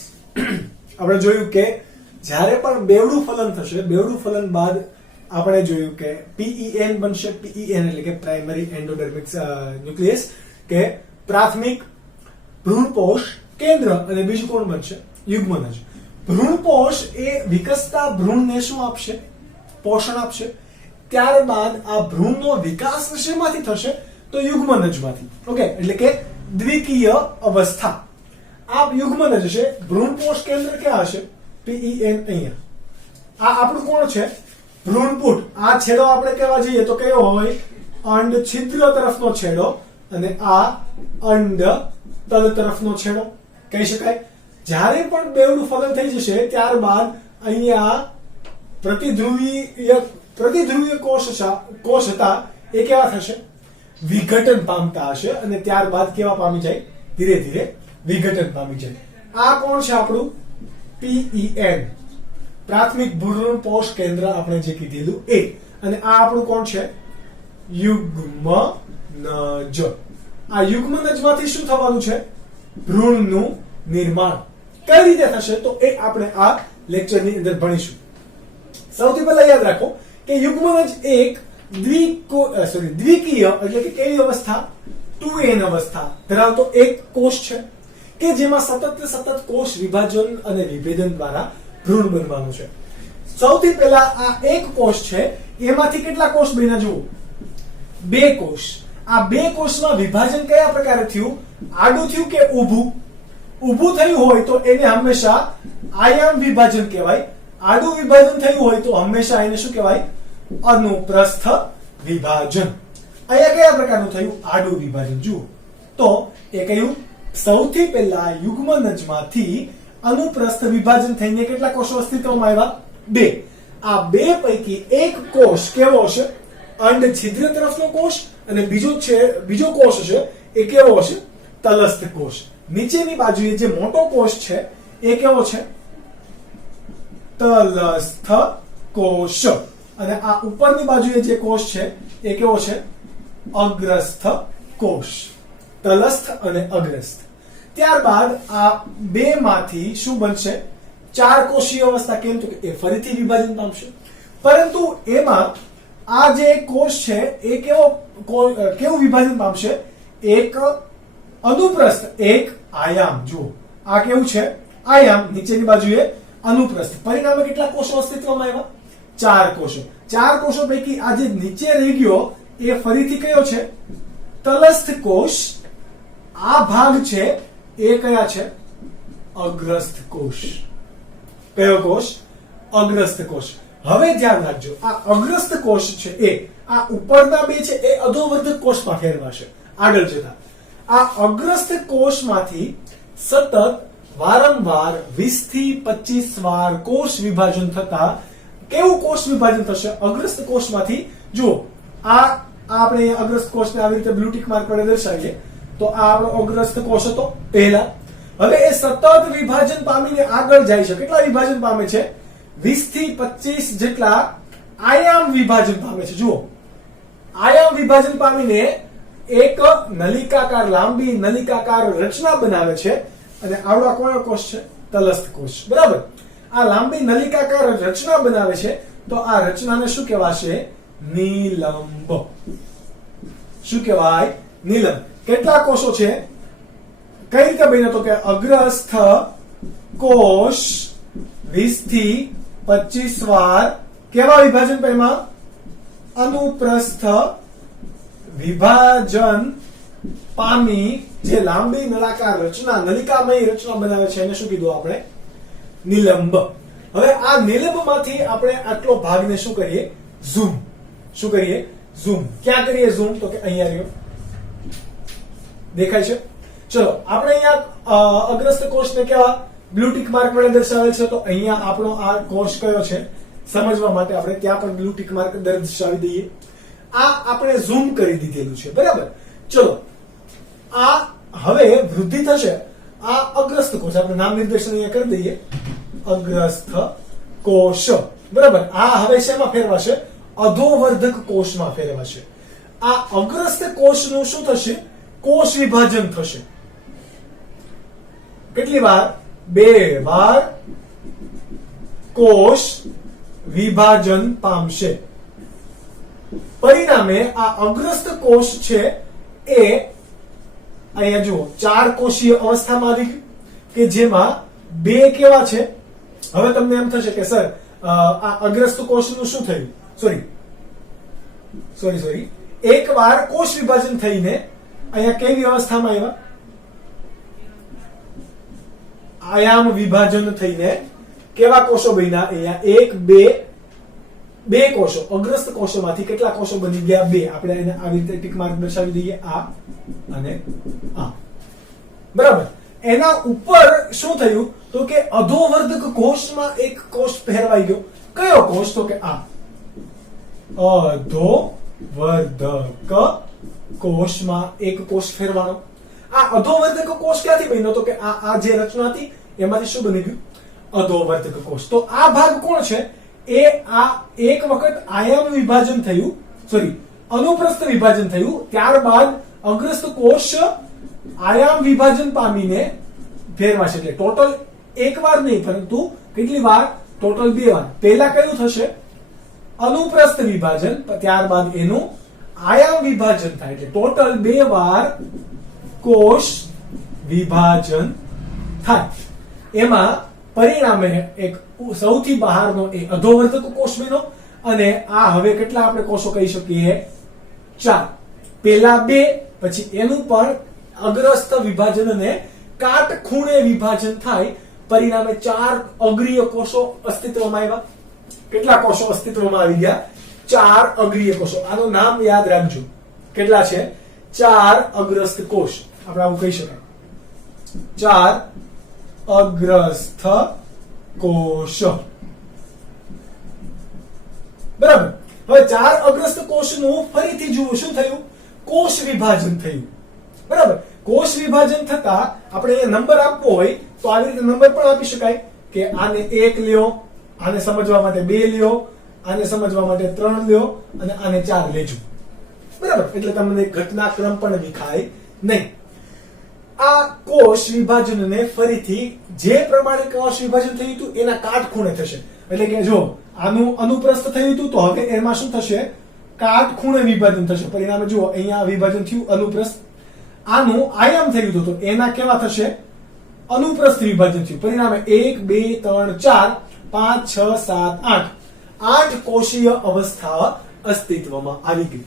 આપણે જોયું કે જ્યારે પણ બેવડું ફલન થશે, બેવડું ફલન બાદ આપણે જોયું કે PEN બનશે. PEN એટલે કે પ્રાઇમરી એન્ડોડર્મિક ન્યુક્લિયસ, કે પ્રાથમિક ભ્રૂણપોષ કેન્દ્ર, અને બીજું કોણ બનશે? યુગ્મનજ. ભ્રૂણપોષ એ વિકસતા ભ્રૂણને શું આપશે? પોષણ આપશે. ત્યારબાદ આ ભ્રૂણનો વિકાસ શેમાંથી થશે? તો યુગ્મનજમાંથી. ઓકે, એટલે કે દ્વિકીય અવસ્થા. આ યુગ્મનજ છે. ભ્રૂણપોષ કેન્દ્ર ક્યાં હશે? PEN અહીંયા. આ આપણું કોણ છે? ભ્રૂણપુટ. આ છેડો આપણે કહેવા જઈએ તો કયો હોય? અંડ છિદ્ર તરફનો છેડો, અને આ અંડ તલ તરફનો છેડો કહી શકાય. જ્યારે પણ બેવડું ફલન થઈ જશે ત્યારબાદ અહીંયા પ્રતિધ્રુવીય કોષ હતા એ કેવા થશે? વિઘટન પામતા હશે, અને ત્યારબાદ કેવા પામી જાય? ધીરે ધીરે વિઘટન પામી જાય. આ કોણ છે આપણું? PEN, પ્રાથમિક ભ્રૂણપોષ કેન્દ્ર આપણે જે કીધેલું એ. અને આ આપણું કોણ છે? યુગ્મનજ. આ યુગ્મનજમાંથી શું થવાનું છે? ભ્રૂણનું નિર્માણ. કઈ રીતે થશે તો એ આપણે આ લેક્ચરની અંદર ભણીશું. સૌથી પહેલા યાદ રાખો કે યુગ્મનજ એક દ્વિકીય એટલે કે કેવી અવસ્થા? 2n અવસ્થા ધરાવતો એક કોષ છે કે જેમાં સતત કોષ વિભાજન અને વિભેદન દ્વારા ભ્રૂણ બનવાનું છે. સૌથી પહેલા આ એક કોષ છે, એમાંથી કેટલા કોષ બન્યા જુઓ? 2 કોષ. આ 2 કોષમાં વિભાજન કયા પ્રકારે થયું? આડું થયું કે ઊભું? ઊભું થયું હોય તો એને હંમેશા આયામ વિભાજન કહેવાય. આડું વિભાજન થયું હોય તો હંમેશા એને શું કહેવાય? અનુપ્રસ્થ વિભાજન. અહીંયા કયા પ્રકારનું થયું? આડું વિભાજન. જુઓ તો એ કયું? સૌથી પહેલા યુગ્મનજમાંથી અનુપ્રસ્થ વિભાજન થઈને કેટલા કોષો અસ્તિત્વમાં આવ્યા? 2. આ 2 પૈકી એક કોષ કેવો હશે? અંડ છિદ્ર તરફનો કોષ, અને બીજો કોષ છે એ કેવો હશે? તલસ્થ કોષ. નીચેની બાજુએ જે મોટો કોષ છે એ કેવો છે? તલસ્થ કોષ. અને આ ઉપરની બાજુએ જે કોષ છે એ કેવો છે? અગ્રસ્થ કોષ. તલસ્થ અને અગ્રસ્થ. ત્યારબાદ આ 2 માંથી શું બનશે? 4 કોષીય અવસ્થા. કેમ તો એ ફરીથી વિભાજન પામશે, પરંતુ એમાં આ જે કોષ છે એ કેવું વિભાજન પામશે? એક અનુપ્રસ્થ, એક આયામ. જુઓ આ કેવું છે? આયામ. નીચેની બાજુએ અનુપ્રસ્થ. પરિણામે કેટલા કોષો અસ્તિત્વમાં આવ્યા? 4 કોષો. 4 કોષો પૈકી આ જે નીચે રહી ગયો એ ફરીથી કયો છે? તલસ્થ કોષ. આ ભાગ છે એ કયા છે? અગ્રસ્થ કોષ. કયો કોષ? અગ્રસ્થ કોષ. હવે ધ્યાન રાખજો, આ અગ્રસ્થ કોષ છે એ આ ઉપરના 2 છે એ અધોવર્ધક કોષમાં ફેરવાશે આગળ જતા. આ અગ્રસ્થ કોષમાંથી સતત વારંવાર 20 થી 25 વાર કોષ વિભાજન થતા કેવું કોષ વિભાજન થશે? અગ્રસ્થ કોષમાંથી. જુઓ આ આપણે અગ્રસ્થ કોષને આવી રીતે બ્લુ ટિક માર્ક વડે દર્શાવીએ તો આ આપણો અગ્રસ્થ કોષ હતો પહેલા. હવે એ સતત વિભાજન પામીને આગળ જાય છે. કેટલા વિભાજન પામે છે? 20 થી 25 જેટલા આયામ વિભાજન પામે છે. જુઓ આયામ વિભાજન પામીને એક નલિકાકાર, લાંબી નલિકાકાર રચના બનાવે છે, અને આવડો કયો કોષ છે? તલસ્થ કોષ. બરાબર. આ લાંબી નલિકાકાર રચના બનાવે છે તો આ રચનાને શું કહેવાશે? નિલંબ. શું કહેવાય? નિલંબ. કેટલા કોષો છે? કઈ રીતે બન્યો તો કે અગ્રસ્થ કોષ 20 થી 25 વાર કેવા વિભાજન પામ્યા? અનુપ્રસ્થ વિભાજન પામી જે લાંબી નળાકાર રચના, નલિકામય રચના બનાવે છે એને શું કીધું આપણે? નિલંબ. હવે આ નિલંબમાંથી આપણે આટલો ભાગને શું કરીએ? ઝૂમ. શું કરીએ? ઝૂમ. ક્યાં કરીએ ઝૂમ? તો કે અહીંયા રહ્યો. દેખાય છે? ચલો આપણે અહીંયા અગ્રસ્થ કોષને કેવા બ્લુ ટિક માર્ક વડે દર્શાવેલ છે, તો અહીંયા આપણો આ કોષ કયો છે સમજવા માટે આપણે ત્યાં પણ બ્લુ ટિક માર્ક દર્શાવી દઈએ. આ આપણે ઝૂમ કરી દીધેલું છે. બરાબર. ચલો આ હવે વૃદ્ધિ થશે. આ અગ્રસ્થ કોષ, આપણે નામ નિર્દેશન અહીંયા કરી દઈએ. અગ્રસ્થ કોષ, બરાબર. આ હવે શેમાં ફેરવાશે? અધોવર્ધક કોષમાં ફેરવાશે. આ અગ્રસ્ત કોષનું શું થશે? કોષ વિભાજન થશે. કેટલી વાર? 2 વાર કોષ વિભાજન પામશે. પરિણામે આ અગ્રસ્ત કોષ છે એ અહીંયા જુઓ 4 કોષીય અવસ્થામાં આવી ગયું કે જેમાં 2 કેવા છે? હવે તમને એમ થશે કે સર આ અગ્રસ્ત કોષનું શું થયું? સોરી એકવાર કોષ વિભાજન થઈને અહીંયા કેવી અવસ્થામાં આવ્યા? આયામ વિભાજન થઈને કેવા કોષો બન્યા? અહીંયા 1 2 કોષો, અગ્રસ્ત કોષોમાંથી કેટલા કોષો બની ગયા? 2. આપણે એને આવી રીતે ટીક માર્ક દર્શાવી દઈએ, આ અને આ, બરાબર. એના ઉપર શું થયું? તો કે અધોવર્ધક કોષમાં એક કોષ ફેરવાઈ ગયો. કયો કોષ? તો કે આ અધોવર્ધક કોષમાં એક કોષ ફેરવાનો. આ અધોવર્ધક કોષ ક્યાંથી બન્યો? તો કે આ જે રચના હતી એમાંથી શું બની ગયું? અધોવર્ધક કોષ. તો આ ભાગ કોણ છે? એ આ એક વખત આયામ વિભાજન થયું, અનુપ્રસ્થ વિભાજન થયું, ત્યારબાદ અગ્રસ્ત કોષ આયામ વિભાજન પામીને ફેરવાશે. એટલે ટોટલ એક વાર નહીં, પરંતુ કેટલી વાર? ટોટલ 2 વાર. પહેલા કયું થશે? અનુપ્રસ્થ વિભાજન, ત્યારબાદ એનું આયામ વિભાજન થાય. એટલે ટોટલ 2 વાર કોષ વિભાજન થાય. એમાં પરિણામે એક સૌથી બહારનો એ અધોવર્ધક કોષ બન્યો અને આ હવે કેટલા આપણે કોષો કહી શકીએ? 4. પહેલા 2, પછી એનું પણ અગ્રસ્થ વિભાજન અને કાટખૂણે વિભાજન થાય. પરિણામે 4 અગ્રીય કોષો અસ્તિત્વમાં આવ્યા. કેટલા કોષો અસ્તિત્વમાં આવી ગયા? 4 અગ્રીય કોષો. આનું નામ યાદ રાખજો. કેટલા છે? 4 અગ્રસ્થ કોષ. આપણે આવું કહી શકાય, 4 અગ્રસ્થ કોષ, બરાબર. હવે 4 અગ્રસ્થ કોષનું ફરીથી જુઓ શું થયું? કોષ વિભાજન થયું, બરાબર. કોષ વિભાજન થતા આપણે નંબર આપવો હોય તો આવી રીતે નંબર પણ આપી શકાય કે આને 1 લ્યો, આને સમજવા માટે 2 લ્યો, આને સમજવા માટે 3 લ્યો અને આને 4 લેજો, બરાબર. એટલે તમને ઘટનાક્રમ પણ વિખાય નહીં. આ કોષ વિભાજનને ફરીથી જે પ્રમાણે કોષ વિભાજન થયું હતું એના કાટખૂણે થશે. એટલે કે જો આનું અનુપ્રસ્થ થયું હતું તો હવે એમાં શું થશે? કાટખૂણે વિભાજન થશે. પરિણામે જુઓ અહીંયા વિભાજન થયું અનુપ્રસ્થ. આનું આયામ થયું હતું તો એના કેવા થશે? અનુપ્રસ્થ વિભાજન થયું. પરિણામે 1 2 3 4 5 6 7 8 8 કોષીય અવસ્થા અસ્તિત્વમાં આવી ગઈ.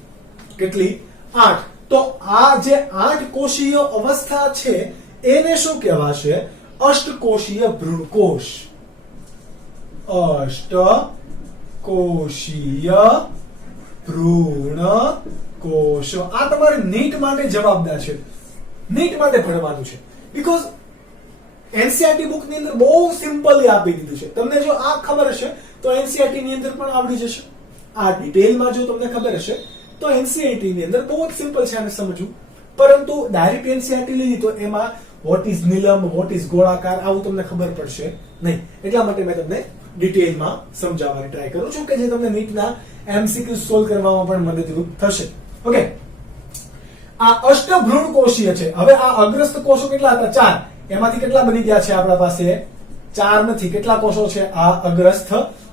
કેટલી? 8. તો આ જે 8 કોષીય અવસ્થા છે એને શું કહેવાશે? અષ્ટકોષીય ભ્રૂણકોષ. અષ્ટકોષીય ભ્રૂણકોષો. આ તમારે નીટ માટે જવાબદાર છે, નીટ માટે ભણવાનું છે. બીકોઝ એનસીઈઆરટી બુક ની અંદર બહુ સિમ્પલી આપી દીધું છે. તમને જો આ ખબર હશે તો એનસીઈઆરટી ની અંદર પણ આવડી જશે. આ ડિટેલમાં જો તમને ખબર હશે તો એનસીઈઆરટી ની અંદર બહુ જ સિમ્પલ છે આને સમજવું. પરંતુ ડાયરેક્ટ એનસીઈઆરટી લીધી તો એમાં વોટ ઇઝ નિલંબ, વોટ ઇઝ ગોળાકાર, આવું તમને ખબર પડશે નહીં. એટલા માટે મેં તમને ડિટેલમાં સમજાવવાની ટ્રાય કરું છું કે જે તમને નીટના એમસીક્યુ સોલ્વ કરવામાં પણ મદદરૂપ થશે. ઓકે, આ અષ્ટભ્રૂણ કોષીય છે. હવે આ અગ્રસ્ત કોષો કેટલા હતા? 4. એમાંથી કેટલા બની ગયા છે આપણા પાસે? 4 નથી. કેટલા કોષો છે? આ અગ્રસ્થ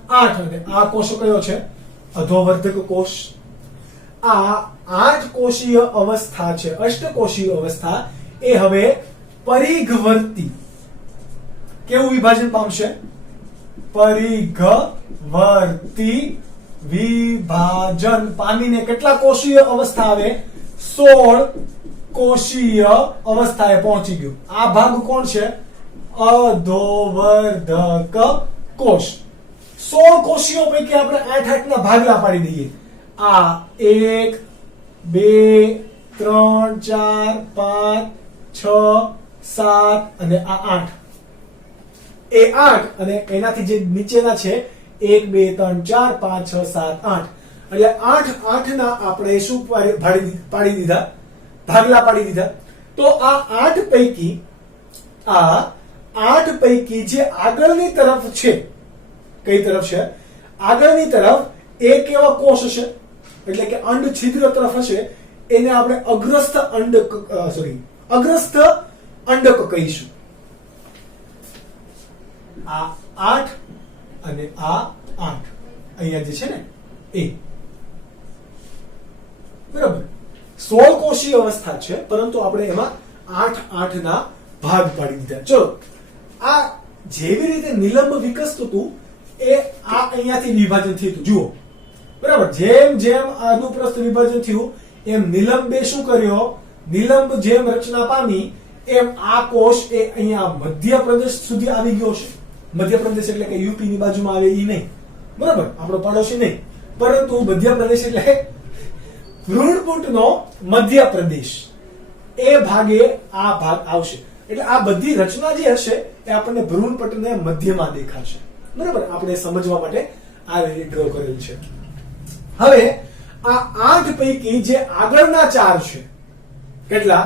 8 અને આ કોષો કયો છે? અધોવર્ધક કોષ. આ 8 કોષીય અવસ્થા છે, અષ્ટકોષીય અવસ્થા, એ હવે પરિઘવર્તી કેવું વિભાજન પામશે? પરિઘવર્તી વિભાજન પામીને કેટલા કોષીય અવસ્થા આવે? 16 કોષીય અવસ્થાએ પહોંચી ગયું. આ ભાગ કોણ છે? અધોવર્ધક કોષ. 16 કોષીઓ પૈકી આપણે 8 ના ભાગલા પાડી દઈએ. આ 1 2 3 4 5 6 7 અને આ 8. એ 8 અને એનાથી જે નીચેના છે 1 2 3 4 5 6 7 8. એટલે 8 ના આપણે શું પાડી દીધા? ભાગલા પાડી દીધા. તો આ 8 પૈકી જે આગળની તરફ છે, કઈ તરફ છે? આગળની તરફ એક એવા કોષ હશે, એટલે કે અંડ છિદ્ર તરફ હશે, એને આપણે અગ્રસ્થ અંડક કહીશું. આ 8 અને આ 8 અહીંયા જે છે ને એ બરાબર 16 કોષીય અવસ્થા છે, પરંતુ આપણે એમાં 8 ના ભાગ પાડી દીધા. ચલો, આ જેવી રીતે નિલંબ વિકસતું હતું એ આ અહીંયાથી વિભાજન થયું હતું. જુઓ બરાબર, જેમ જેમ અનુપ્રસ્થ વિભાજન થયું એમ નિલંબે શું કર્યો? નિલંબ જેમ રચના પામી એમ આ કોષ એ અહીંયા મધ્યપ્રદેશ સુધી આવી ગયો છે. મધ્યપ્રદેશ એટલે કે યુપી ની બાજુમાં આવે એ નહીં, બરાબર, આપણો પડોશી નહીં, પરંતુ મધ્યપ્રદેશ એટલે ભ્રૂણપુટનો મધ્યપ્રદેશ, એ ભાગે આ ભાગ આવશે. એટલે આ બધી રચના જે હશે એ આપણને ભ્રૂણપટને મધ્યમાં દેખાશે. બરાબર, આપણે સમજવા માટે આ રીતે ડ્રો કરેલ છે. હવે આ 8 પૈકી જે આગળના 4 છે, કેટલા?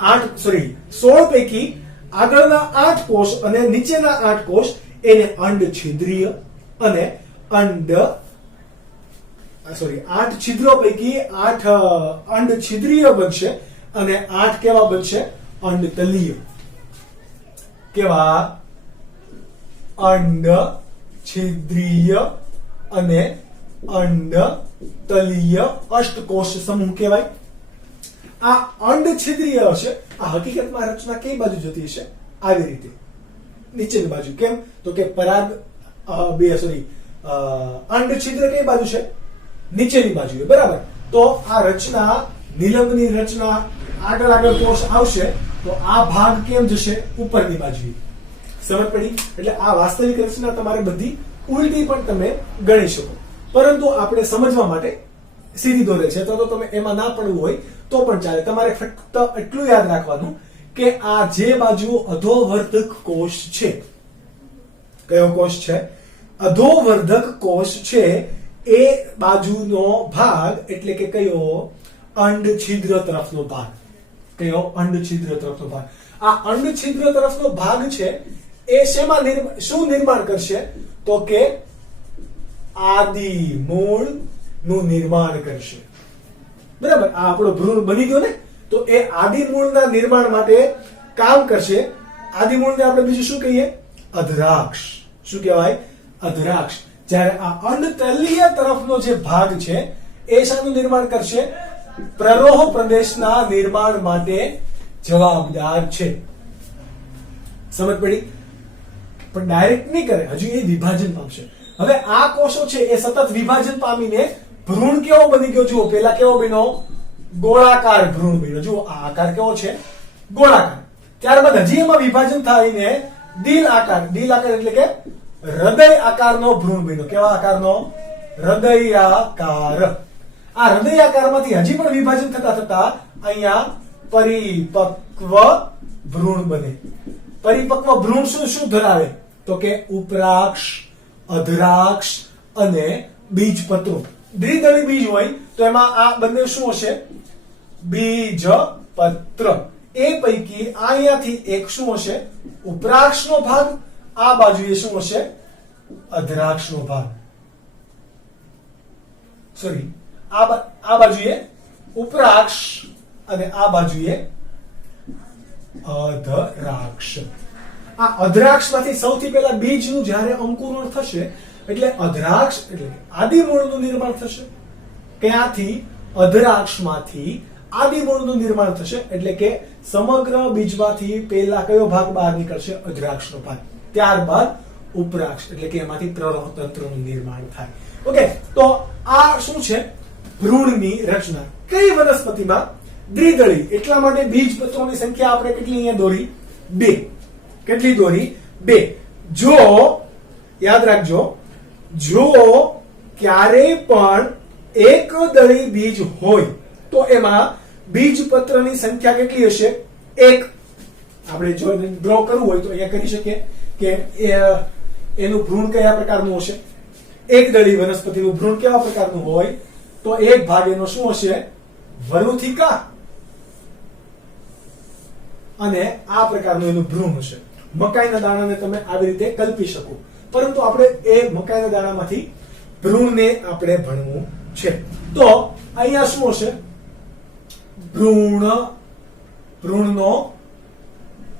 16 પૈકી આગળના 8 કોષ અને નીચેના 8 કોષ એને અંડ છિદ્રીય અને 8 છિદ્રો પૈકી 8 અંડ છિદ્રીય બનશે અને 8 કેવા બનશે? અંડ તલીય. કેવા? અંડ છિદ્રીય અને અંડ તલીય અષ્ટકોષ સમૂહ કહેવાય. આ અંડ છિદ્રીય હશે. આ હકીકતમાં રચના કઈ બાજુ જતી હશે? આવી રીતે નીચેની બાજુ. કેમ? તો કે પરાગ અંડ છિદ્ર કઈ બાજુ છે? નીચેની બાજુ. બરાબર, તો આ રચના નિલંબની રચના આગળ કોષ આવશે તો આ ભાગ કેમ જશે? ઉપરની બાજુ. સમજ પડી? એટલે આ વાસ્તવિક રચના તમારે બધી ઉલટી પણ તમે ગણી શકો, પરંતુ આપણે સમજવા માટે સીધી દોરે છે, તો તમે એમાં ના પડવું હોય તો પણ ચાલે. તમારે ફક્ત એટલું યાદ રાખવાનું કે આ જે બાજુ અધોવર્ધક કોષ છે, કયો કોષ છે? અધોવર્ધક કોષ છે, એ બાજુનો ભાગ એટલે કે કયો? અંડ છિદ્ર તરફનો ભાગ. કયો? અંડ છિદ્ર તરફનો ભાગ. આ અંડ છિદ્ર તરફનો ભાગ છે એ શેમાં શું નિર્માણ કરશે? તો કે આદિ મૂળ નું નિર્માણ કરશે. બરાબર, આ આપણો ભ્રૂણ બની ગયો ને, તો એ આદિ મૂળના નિર્માણ માટે કામ કરશે. આદિ મૂળને આપણે બીજું શું કહીએ? અધરાક્ષ. શું કહેવાય? અધરાક્ષ. જ્યારે આ અંડ તલીય તરફનો જે ભાગ છે એ શાનું નિર્માણ કરશે? પ્રરોહ પ્રદેશના નિર્માણ માટે જવાબદાર છે. સમજ પડી? પણ ડાયરેક્ટ નહીં કરે, હજુ એ વિભાજન પામશે. હવે આ કોષો છે એ સતત વિભાજન પામીને ભ્રૂણ કેવો બની ગયો? જુઓ, પેલા કેવો બન્યો? ગોળાકાર ભ્રૂણ બન્યો. જુઓ, આ આકાર કેવો છે? ગોળાકાર. ત્યારબાદ હજી એમાં વિભાજન થઈને દિલ આકાર. દિલ આકાર એટલે કે હૃદય આકારનો ભ્રૂણ બન્યો. કેવા આકારનો? હૃદયાકાર. આ હૃદયાકારમાંથી હજી પણ વિભાજન થતા થતા અહીંયા પરિપક્વ ભ્રૂણ બને. પરિપક્વ ભ્રૂણ શું ધરાવે? તો કે ઉપરાક્ષ, અધરાક્ષ અને બીજપત્રો. દ્વિદળી બીજ હોય તો એમાં આ બંને શું હશે? બીજપત્ર. એ પૈકી અહીંયાથી એક શું હશે? ઉપરાક્ષનો ભાગ. આ બાજુએ શું હશે? અધરાક્ષનો ભાગ. સોરી, આ બાજુએ ઉપરાક્ષ અને આ બાજુએ અધરાક્ષ. આ અધરાક્ષમાંથી સૌથી પહેલા બીજનું જ્યારે અંકુરણ થશે એટલે અધરાક્ષ એટલે આદિમૂળનું નિર્માણ થશે. ક્યાંથી? અધરાક્ષમાંથી આદિમૂળનું નિર્માણ થશે. એટલે કે સમગ્ર બીજમાંથી પહેલા કયો ભાગ બહાર નીકળશે? અધરાક્ષનો ભાગ. ત્યારબાદ ઉપરાક્ષ એટલે કે એમાંથી પ્રરોહ તંત્રનું નિર્માણ થાય. ઓકે, તો આ શું છે? ભ્રૂણની રચના. કઈ વનસ્પતિમાં? દ્વિદળી. એટલા માટે બીજપત્રોની સંખ્યા આપણે કેટલી અહીંયા દોરી? 2. કેટલી દોરી? 2. જો યાદ રાખજો, જો ક્યારેય પણ એક દળી બીજ હોય તો એમાં બીજપત્રની સંખ્યા કેટલી હશે? 1. આપણે જો ડ્રો કરવું હોય તો અહીંયા કરી શકીએ કે એનું ભ્રૂણ કયા પ્રકારનું હશે? એક દળી વનસ્પતિનું ભ્રૂણ કેવા પ્રકારનું હોય? તો એક ભાગ એનો શું હશે? વરુથિકા. અને આ પ્રકારનું એનું ભ્રૂણ હશે. મકાઈના દાણાને તમે આવી રીતે કલ્પી શકો. પરંતુ આપણે એ મકાઈના દાણામાંથી ભ્રૂણને આપણે ભણવું છે. તો અહીંયા શું હશે? ભ્રૂણનો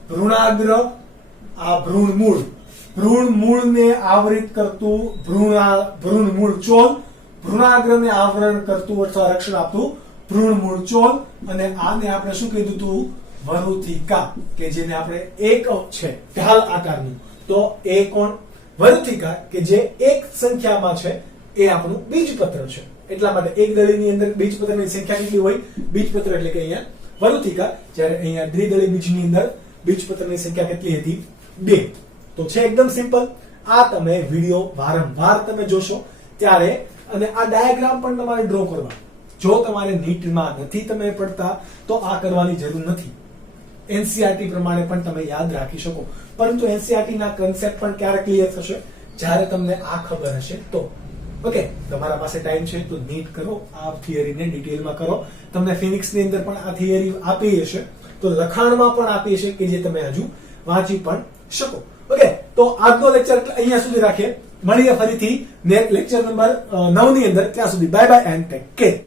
ભ્રૂણાગ્ર, આ ભ્રૂણ મૂળને આવરિત કરતું ભ્રૂણ મૂળ ચોલ, ભ્રૂણાગ્રને આવરણ કરતું અથવા રક્ષણ આપતું ભ્રૂણ મૂળ ચોલ, અને આને આપણે શું કીધું હતું? વરુથિકા, કે જેને આપણે એક છે ઢાલ આકારનું. તો એ કોણ? વરુથિકા, કે જે એક સંખ્યામાં છે એ આપણું બીજપત્ર છે. એટલા માટે એક દળીની અંદર બીજપત્રની સંખ્યા કેટલી હોય? બીજપત્ર એટલે કે અહીંયા વરુથિકા. જ્યારે અહીંયા દ્વિદળી બીજની અંદર બીજપત્રની સંખ્યા કેટલી હતી? 2. તો છે એકદમ સિમ્પલ. આ તમે વિડિયો વારંવાર તમે જોશો ત્યારે, અને આ ડાયાગ્રામ પણ તમારે ડ્રો કરવા. જો તમારે નીટમાં નથી તમે પડતા તો આ કરવાની જરૂર નથી. એનસીઆરટી પ્રમાણે પણ તમે યાદ રાખી શકો, પરંતુ એનસીઆરટી ના કન્સેપ્ટ પણ ક્યારે ક્લિયર થશે? જ્યારે તમને આ ખબર હશે તો. ઓકે, તમારા પાસે ટાઈમ છે તો નીટ કરો, આ થિયરીને ડિટેલમાં કરો. તમને ફિનિક્સની અંદર પણ આ થિયરી આપી હશે, તો લખાણમાં પણ આપી હશે કે જે તમે હજુ વાંચી પણ શકો. ઓકે, તો આજનો લેક્ચર અહીંયા સુધી રાખીએ. મળીએ ફરીથી લેક્ચર નંબર 9 ની અંદર. ત્યાં સુધી bye bye and take care.